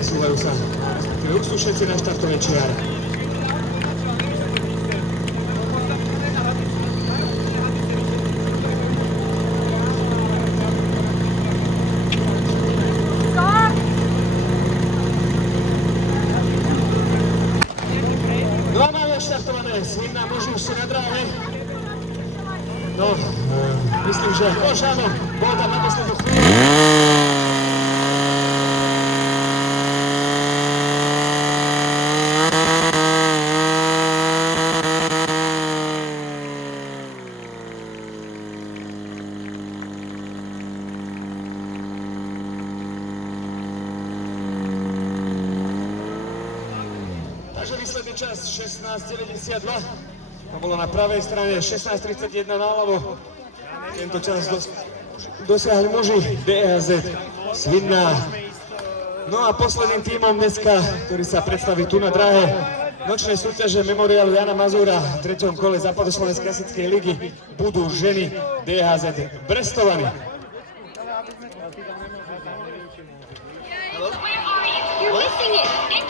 presúvajú sa, respektíve už sú všetci na štartovej čiare. No a máme štartované, Svinná muži už sú na dráhe. No, myslím, že áno, bol tam na poslednú chvíľu. Takže výsledný čas 16.92, to bolo na pravej strane, 16.31 naľavo. Tento čas dosiahli muži DHZ Svinná. No a posledným tímom dneska, ktorý sa predstaví tu na dráhe nočnej súťaže memoriálu Jana Mazúra v 3. kole Západoslovenskej klasickej ligy, budú ženy DHZ Brestovany. Where are you? You're missing it.